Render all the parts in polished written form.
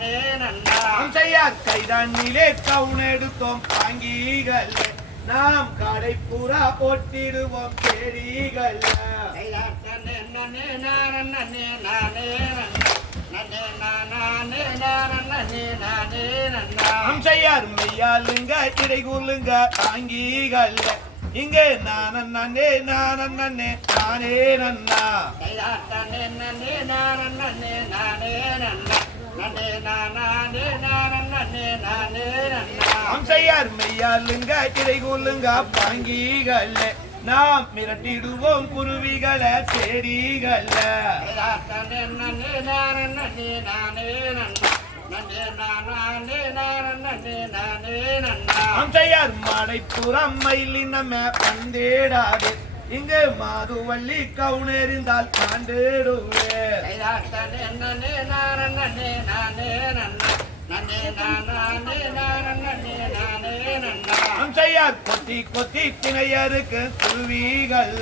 நானே நன்னா செய்யா கைதானிலே கவுனெடுத்தோம் தாங்கிகள் நாம் கடை பூரா போட்டிடுவோம் தேடிகள் நன்னே நானே நானே நன்னே நானே நானே நானே நன்னா செய்யார் மெய்யாளுங்க இடைகூலுங்க தாங்கிகள் இங்கே நானே நானே நானே நன்னா நன்னே நானே நானே நன்னா நன்னே நானே நானே நானே நன்னா செய்யார் மெய்யாளுங்க இடைகூலுங்க தாங்கிகள் நாம் மிரட்டிடுவோம் குருவிகளை செடிகள் நன்னே நானே நானே நன்னா நன்னே நானே நானே நன்னா செய்யார் மடைப்புறம் மயிலினம வந்தேடாது இங்கு மாதுவள்ளி கவுனெறிந்தால் தாண்டிடுவே நன்னே நானே நானே நன்னா நன்னே நானே நானே நன்னா செய்யார் கொத்தி கொத்தி திணையருக்கு குருவிகள்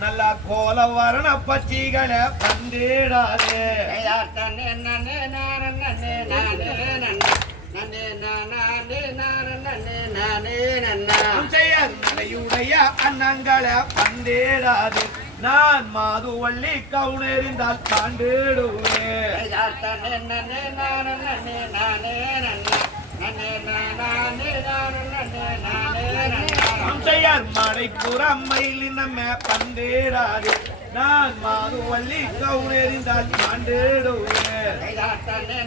நல்லா கோல வரண பச்சிகளை வந்தேடாது நன்னே நானே நன்னே நானே நன்னா செய்யார் நிலையுடைய அண்ணங்களை வந்தேடாது நான் மாதுவள்ளி கவுனெறிந்தால் தாண்டிடுவேன் நன்னே நானே நன்னா நன்னே நானே நானே நன்னா செய்யார் மடைப்புறம் மயிலினம வந்தேடாது நான் மாதுவள்ளி கவுனெறிந்தால் தாண்டிடுவேன்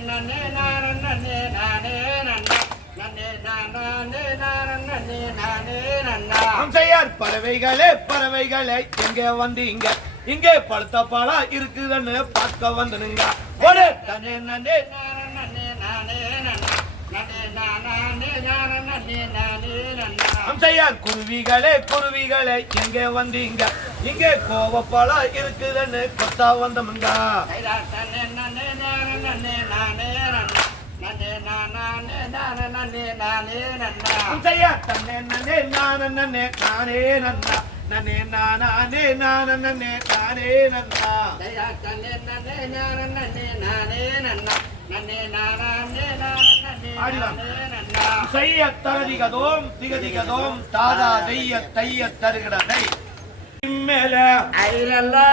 நன்னே நானே நன்னா நன்னே நானே நன்னா செய்யார் பறவைகளே எங்க வந்தீங்க இங்கே பழுத்த பாலா இருக்குதுன்னு பார்க்க வந்தனுங்க ஒரு தனே நன்னே செய்யார் குருவிகளே எங்க வந்தீங்க இங்கே கோவப்பாலா இருக்குதுன்னு கொத்தா வந்தமுங்க செய்யார் தன்னே நன்னே நானே நன்னா நன்னே நானே நானே நன்னா செய்ய தரதிகதோம் திகதிகதோம் தாதா தெய்ய தைய தருகிறதை மேல ஐலல்லா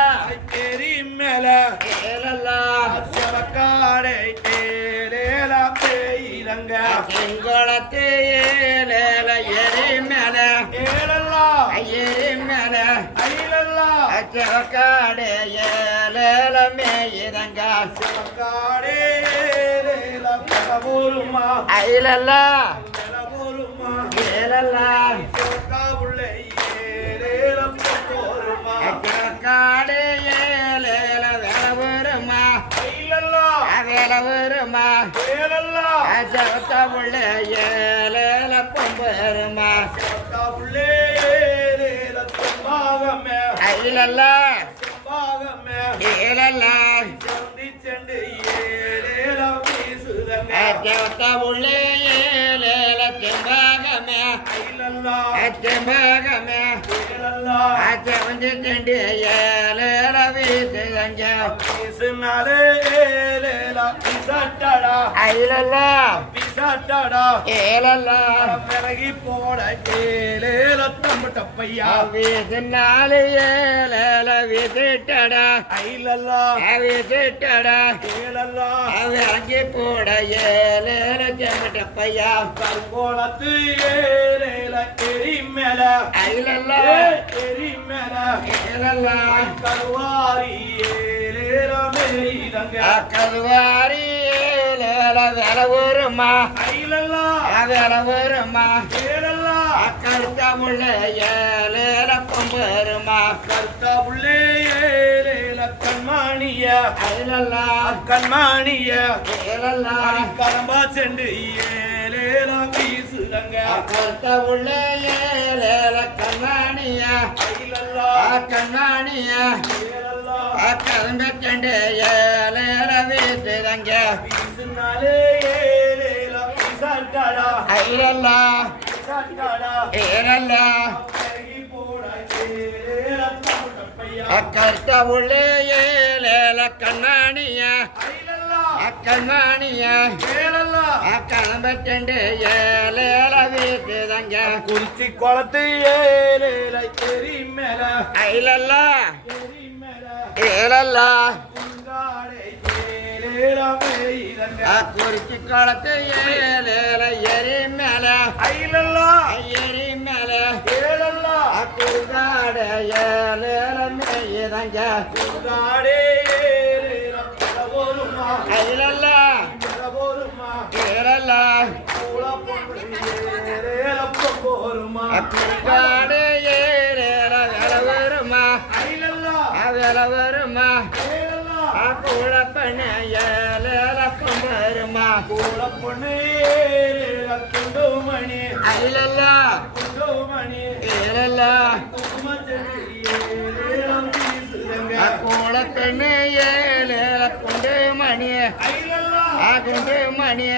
ஏரி மேல ஏலல்லா சிவக்காடை ஏரேலா பேயிரங்க செங்கோளத்தே ஏலேல எரி மேல ஏலல்லா எரி மேல ஐலல்லா சிவக்காடே ஏலேல மேயிரங்க சிவக்காடே ஏரேலா பரபூருமா ஐலல்லா பரபூருமா ஏலல்லா சிவக்கா உள்ளே ஏரேலா பரபூருமா சிவக்காடே ஏலேல வேலவருமா ஐலல்லா வேலவருமா ஏலல்லா ஜவத்த உள்ள ஏலேல பொம்பருமா சிவக்கா உள்ளே ஏரேலா பம்பாகமே ஐலல்லா பம்பாகமே ஏலல்லா செண்டு ஏரேலா வீசுதமே ஜவத்த உள்ள ஏலேல செம்பாகமே ஐலல்லா செம்பாகமே ஏலல்லா செவந்து செண்டு ஏலேல வீசுதங்க வீசுனாலே ஏலேலா பிசட்டடா ஐலல்லா பிசட்டடா ஏலல்லா விலகி போட ஏலேலா தம்பட்டப்பையா வீசுனாலே ஏலேல வீசிட்டடா ஐலல்லா வீசிட்டடா ஏலல்லா விளங்கி போட ஏலேல செம்மட்டப்பையா கருங்கோளத்து ஏலேலா எரி மேல ஐலல்லா எரி மேல ஏலல்லா கருவாரி ஏலேலா மேரிதங்க கருவாரி ஏலேல வேலவருமா ஐலல்லா வேலவருமா ஏலல்லா கருத்தமுள்ள ஏலேல பொம்பருமா கர்த்தா உள்ளே ஏலேலா கண்மாணிய ஐலல்லா கண்மாணிய ஏலல்லா கரம்பா செண்டு ஏலேலா வீசுதங்க கருத்தமுள்ள ஏலேல கண்ணாணிய ஐலல்லா கண்ணாணிய ஏலல்லா கரும்ப செண்டு ஏலேல வீசுதங்க வீசுனாலே ஏலேலா பிசட்டடா ஐலல்லா பிசட்டடா ஏலல்லா விலகி போட ஏலேலா தம்பட்டப்பையா கருத்த உள்ளே ஏலேல கண்ணாணிய ஐலல்லா கண்மணிய ஏலல்லா கணம்பத்தண்டு ஏழேல வீட்டுதங்க குறிச்சி குளத்து ஏலேல எரி மேல ஐலல்லா எரி மேல ஏலல்லா குங்காடை ஏலேலமே இதங்க குறிச்சி குளத்து ஏழேல எரி மேல ஐலல்லா எரி மேல ஏலல்லா குறுகாட ஏழேல மேயதங்க குங்காடே ஏலேலம் போருமா ஐலல்லா போருமா ஏலல்லா கூல பொண்ணு ஏலேலம் போருமா குறுகாட ஏழேல வேலை வருமா ஐலல்லா வேலை வருமா ஏலல்லா கூட பண்ண ஏழேலக்கம் வருமா கூல பொண்ணு ஏலேலம் குண்டு மணி ஐலல்லா குண்டுமணி ஏலல்லா குங்குமச்செடி ஏலேலம் வீசுதங்க கூட பெண்ணு ஏழேல குண்டு மணி ஐலல்லா குண்டு மணி